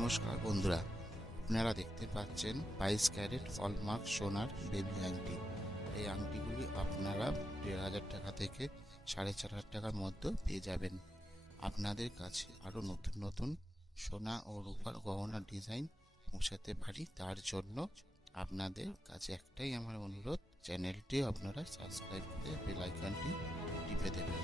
নমস্কার বন্ধুরা, আপনারা দেখতে পাচ্ছেন 22 ক্যারেট হলমার্ক সোনার বেবি আংটি। এই আংটিগুলি আপনারা 1,500 টাকা থেকে 4,500 টাকার মধ্যে পেয়ে যাবেন। আপনাদের কাছে আরও নতুন নতুন সোনা ও রূপার গহনার ডিজাইন পৌঁছাতে পারি, তার জন্য আপনাদের কাছে একটাই আমার অনুরোধ, চ্যানেলটি আপনারা সাবস্ক্রাইব করে বেল আইকনটি টিপে দেবেন।